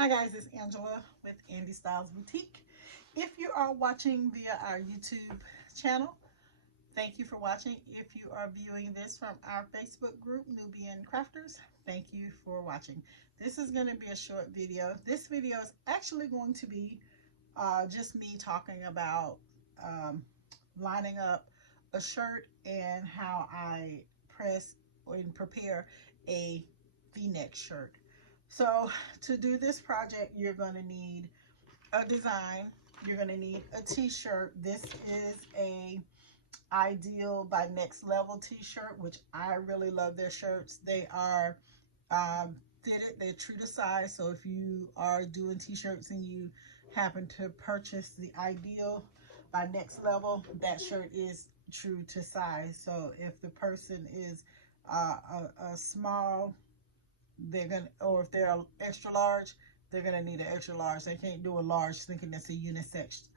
Hi guys, it's Angela with Andy Styles Boutique. If you are watching via our YouTube channel, thank you for watching. If you are viewing this from our Facebook group, Nubian Crafters, thank you for watching. This is going to be a short video. This video is actually going to be just me talking about um, lining up a shirt and how I press and prepare a V-neck shirt. So to do this project, you're going to need a design. You're going to need a t-shirt. This is a Ideal by Next Level t-shirt, which I really love their shirts. They are fitted. They're true to size. So if you are doing t-shirts and you happen to purchase the Ideal by Next Level, that shirt is true to size. So if the person is a small, they're gonna, or if they're extra large, they're gonna need an extra large. They can't do a large thinking that's a unisex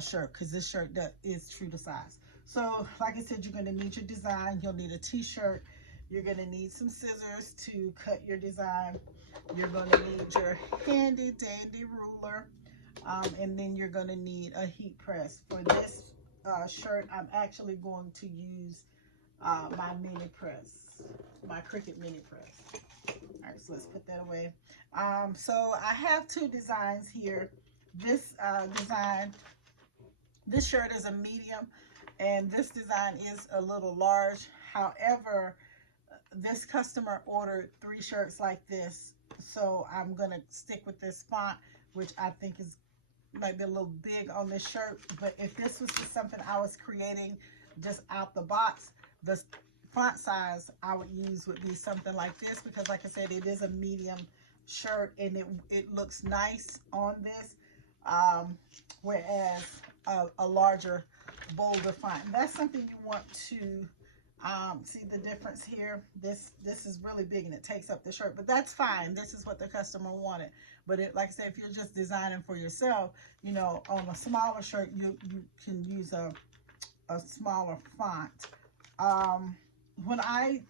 shirt, because this shirt is true to size. So like I said, you're gonna need your design. You'll need a t-shirt. You're gonna need some scissors to cut your design. You're gonna need your handy dandy ruler, and then you're gonna need a heat press. For this shirt, I'm actually going to use my mini press, my Cricut mini press. All right, so let's put that away. So I have two designs here. This design, this shirt is a medium, and this design is a little large. However, this customer ordered 3 shirts like this, so I'm gonna stick with this font, which I think is might be a little big on this shirt. But if this was just something I was creating just out the box, the font size I would use would be something like this, because like I said, it is a medium shirt and it looks nice on this, whereas a larger, bolder font. And that's something you want to see the difference here. This is really big and it takes up the shirt, but that's fine. This is what the customer wanted. But like I said, if you're just designing for yourself, you know, on a smaller shirt, you can use a smaller font. When I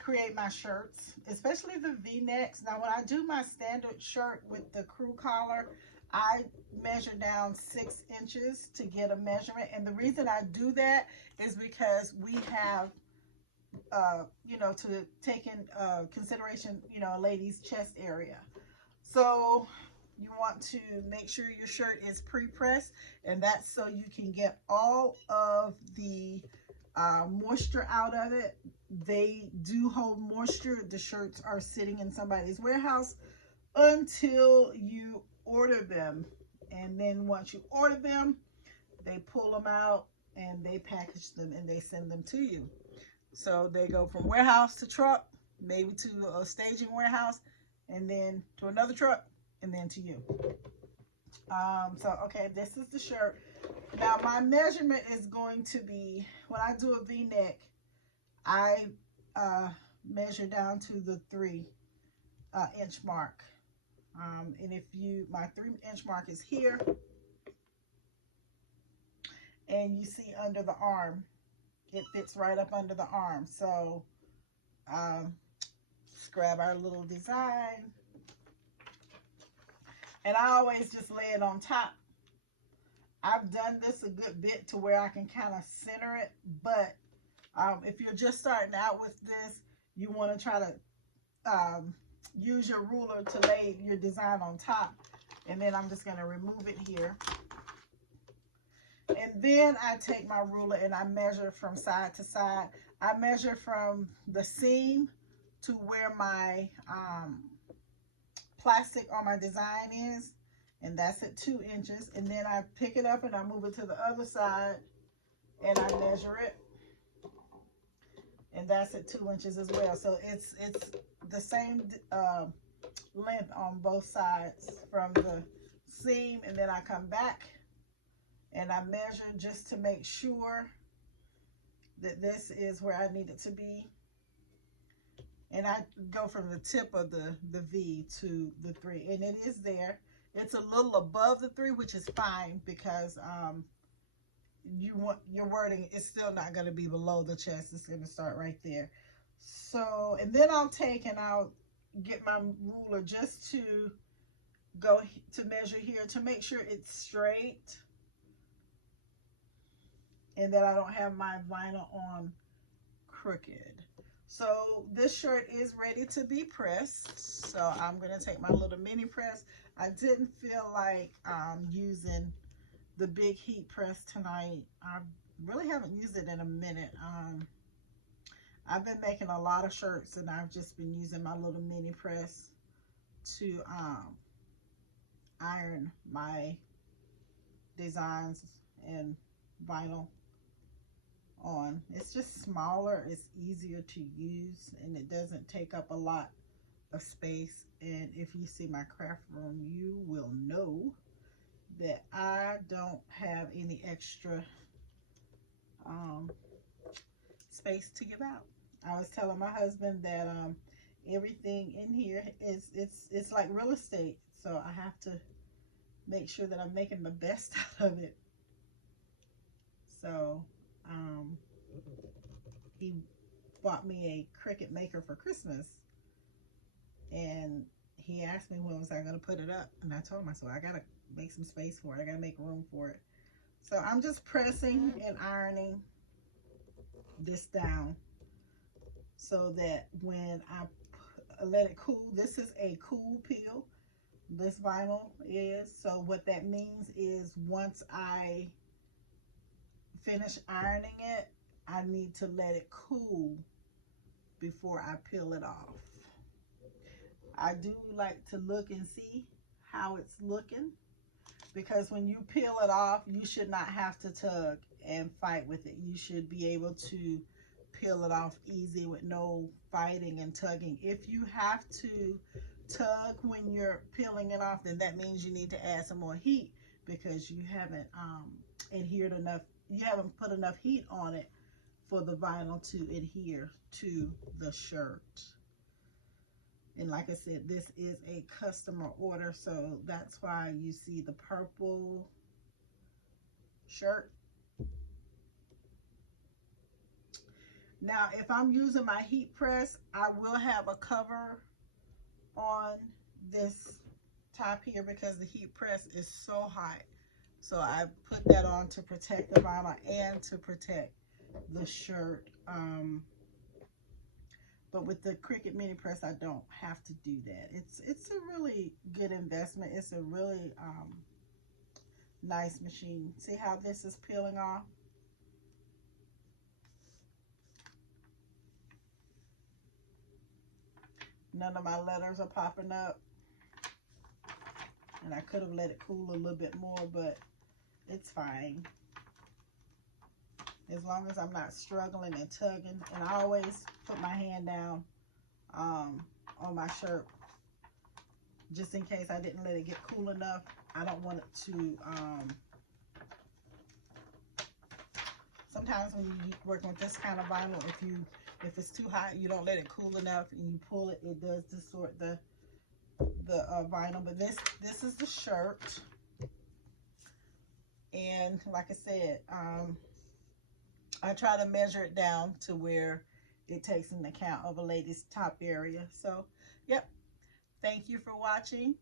create my shirts, especially the V-necks, now when I do my standard shirt with the crew collar, I measure down 6 inches to get a measurement. And the reason I do that is because we have, you know, to take in consideration, you know, a lady's chest area. So you want to make sure your shirt is pre-pressed, and that's so you can get all of the moisture out of it. They do hold moisture. The shirts are sitting in somebody's warehouse until you order them, and then once you order them, they pull them out and they package them and they send them to you. So they go from warehouse to truck, maybe to a staging warehouse, and then to another truck, and then to you. So okay, this is the shirt. Now my measurement is going to be, when I do a V-neck, I measure down to the 3-inch mark. And if you, my 3-inch mark is here, and you see under the arm, it fits right up under the arm. So just grab our little design, and I always just lay it on top. I've done this a good bit to where I can kind of center it, but if you're just starting out with this, you want to try to use your ruler to lay your design on top. And then I'm just going to remove it here. And then I take my ruler and I measure from side to side. I measure from the seam to where my plastic on my design is, and that's at 2 inches. And then I pick it up and I move it to the other side and I measure it, and that's at 2 inches as well. So it's the same length on both sides from the seam. And then I come back and I measure just to make sure that this is where I need it to be. And I go from the tip of the V to the 3, and it is there. It's a little above the 3, which is fine, because you want your wording is still not going to be below the chest. It's going to start right there. So, and then I'll take and I'll get my ruler just to go to measure here to make sure it's straight and that I don't have my vinyl on crooked. So this shirt is ready to be pressed. So I'm going to take my little mini press. I didn't feel like using the big heat press tonight. I really haven't used it in a minute. I've been making a lot of shirts and I've just been using my little mini press to iron my designs and vinyl on. It's just smaller, it's easier to use, and it doesn't take up a lot of space. And if you see my craft room, you will know that I don't have any extra space to give out. I was telling my husband that everything in here is it's like real estate, so I have to make sure that I'm making the best out of it. So he bought me a Cricut Maker for Christmas, and he asked me when was I going to put it up, and I told him, I said, I gotta make some space for it, I gotta make room for it. So I'm just pressing and ironing this down so that when I let it cool, this is a cool peel, this vinyl is. So what that means is once I finish ironing it, I need to let it cool before I peel it off. I do like to look and see how it's looking, because when you peel it off, you should not have to tug and fight with it. You should be able to peel it off easy with no fighting and tugging. If you have to tug when you're peeling it off, then that means you need to add some more heat, because you haven't adhered enough, you haven't put enough heat on it for the vinyl to adhere to the shirt. And like I said, this is a customer order, so that's why you see the purple shirt. Now, if I'm using my heat press, I will have a cover on this top here because the heat press is so hot. So I put that on to protect the vinyl and to protect the shirt. But with the Cricut Mini Press, I don't have to do that. It's a really good investment. It's a really nice machine. See how this is peeling off? None of my letters are popping up. And I could have let it cool a little bit more, but it's fine. As long as I'm not struggling and tugging. And I always put my hand down on my shirt just in case I didn't let it get cool enough. I don't want it to sometimes when you're working with this kind of vinyl, if it's too hot, you don't let it cool enough and you pull it, it does distort the vinyl. But this is the shirt, and like I said, I try to measure it down to where it takes into account of a lady's top area. So, yep. Thank you for watching.